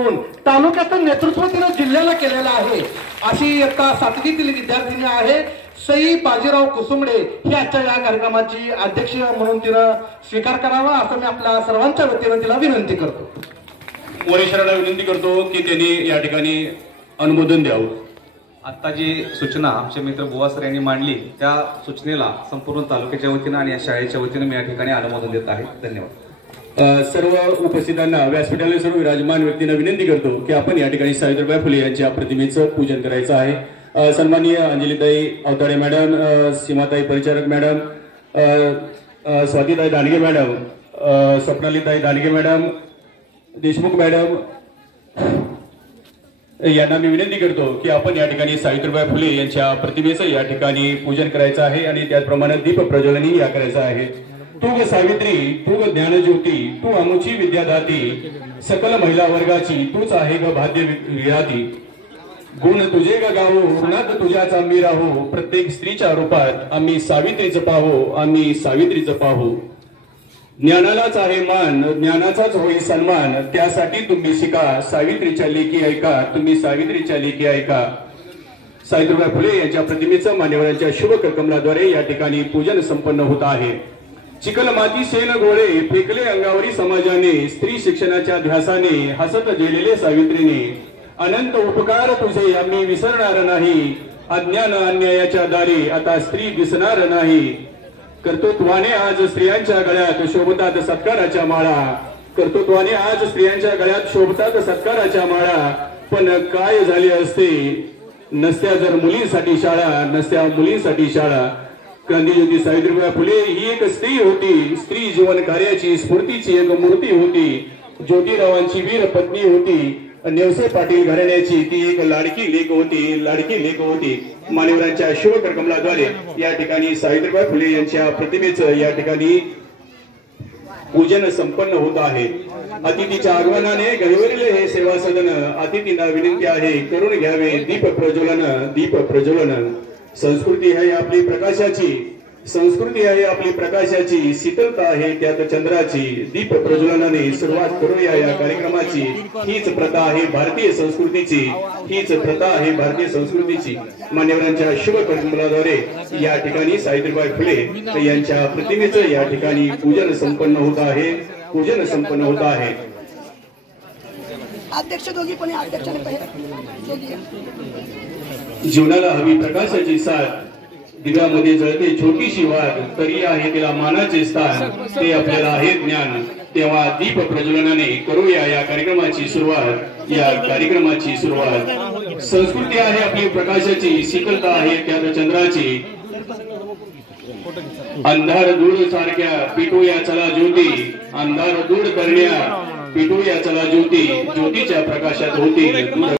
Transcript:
तालुक्याचं नेतृत्व तिने जिल्ह्याला केलेलं आहे। अशी इयत्ता 7वीतील विद्यार्थिनी आहे सई बाजीराव कुसुंबडे ही आजच्या या कार्यक्रमाची अध्यक्ष म्हणून तिने स्वीकार करावा असं मी आपल्या सर्वांच्या वतीने तिला विनंती करतो। वरिष्ठांना विनंती करतो की त्यांनी या ठिकाणी अनुमोदन द्यावं। आता जी सूचना आमचे मित्र बुवा सर यांनी मांडली त्या सूचनेला संपूर्ण तालुक्याच्या वतीने आणि या शाळेच्या वतीने मी या ठिकाणी अनुमोदन देत आहे। धन्यवाद। सर्व उपस्थितांना व्यासपीठाला सर्व विराजमान व्यक्तींना विनंती करतो की आपण या ठिकाणी सावित्रीबाई फुले यांच्या प्रतिमेचं पूजन करायचं आहे। सन्माननीय अंजलीताई अवताडे मॅडम, सीमाताई परिचारक मॅडम, स्वातीताई दांडगे मॅडम, स्वप्नालीताई दांडगे मॅडम, देशमुख मॅडम यांना मी विनंती करतो की आपण या ठिकाणी सावित्रीबाई फुले यांच्या प्रतिमेचं या ठिकाणी पूजन करायचं आहे आणि त्याचप्रमाणे दीप प्रज्वलनही या करायचं आहे। तू ग सावित्री, तू ग ज्ञानज्योती, तू आमुची विद्यादाती, सकल महिला वर्गाची तूच आहे ग भाग्य विराती। गुण तुझे ग गावो, गुणात तुझ्याच आम्ही राहू, प्रत्येक स्त्रीच्या रूपात आम्ही सावित्रीच पाहू, आम्ही सावित्रीच पाहू। ज्ञानालाच आहे मान, ज्ञानाचाच होई सन्मान, त्यासाठी तुम्ही शिका, सावित्रीच्या लेखी ऐका, तुम्ही सावित्रीच्या लेखी ऐका। सावित्रीबाई फुले यांच्या प्रतिमेचं मान्यवरांच्या शुभ कमलाद्वारे या ठिकाणी पूजन संपन्न होत आहे। चिकल माती शेण गोळे फेकले अंगावरी समाजाने, स्त्री शिक्षणाच्या ध्यासाने हसत गेलेले सावित्रीने, अनंत उपकार तुझे आम्ही विसरणार नाही, अज्ञान अन्यायाच्या दारी आता स्त्री दिसणार नाही। कर्तृत्वाने आज स्त्रियांच्या गळ्यात शोभतात सत्काराच्या माळा, कर्तृत्वाने आज स्त्रियांच्या गळ्यात शोभतात सत्काराच्या माळा, पण काय झाले असते नसत्या जर मुलींसाठी शाळा, नसत्या मुलींसाठी शाळा। क्रांतिज्योती सावित्रीबाई फुले ही एक स्त्री होती, स्त्री जीवन कार्याची स्फूर्तीची एक मूर्ती होती, ज्योतिरावांची वीर पत्नी होती, नेवसे पाटील घराण्याची ती एक लाडकी लेक होती, लाडकी लेक होती। मान्यवरांच्या शुभ कमलाद्वारे या ठिकाणी सावित्रीबाई फुले यांच्या प्रतिमेचं या ठिकाणी पूजन संपन्न होत आहे। अतिथीच्या आगमनाने गहिवरले हे सेवा सदन, अतिथींना विनंती आहे करून घ्यावे दीप प्रज्वलन, दीप प्रज्वलन। संस्कृती आहे आपली प्रकाशाची, संस्कृती आहे आपली प्रकाशाची, शीतलता आहे त्यात चंद्राची, दीप प्रज्वलनाने सुरुवात करूया या कार्यक्रमाची। हीच प्रथा आहे भारतीय संस्कृतीची, हीच प्रथा आहे भारतीय संस्कृतीची। मान्यवरांच्या शुभ कमलाद्वारे या ठिकाणी सावित्रीबाई फुले यांच्या प्रतिमेचं या ठिकाणी पूजन संपन्न होत आहे, पूजन संपन्न होत आहे। अध्यक्ष दोघी पण अध्यक्षाने जीवनाला हवी प्रकाशाची साथ, दिव्यामध्ये जळते छोटीशी वाद, तरी आहे तिला मानाचे स्थान, ते आपल्याला आहे ज्ञान, तेव्हा दीप प्रज्वलनाने करूया या कार्यक्रमाची सुरुवात, या कार्यक्रमाची सुरुवात। संस्कृती आहे आपली प्रकाशाची, शीतलता आहे त्यात चंद्राची, अंधार दूर सारख्या पिटूया चला ज्योती, अंधार दूर करण्या पिटूया चला ज्योती, ज्योतीच्या प्रकाशात होती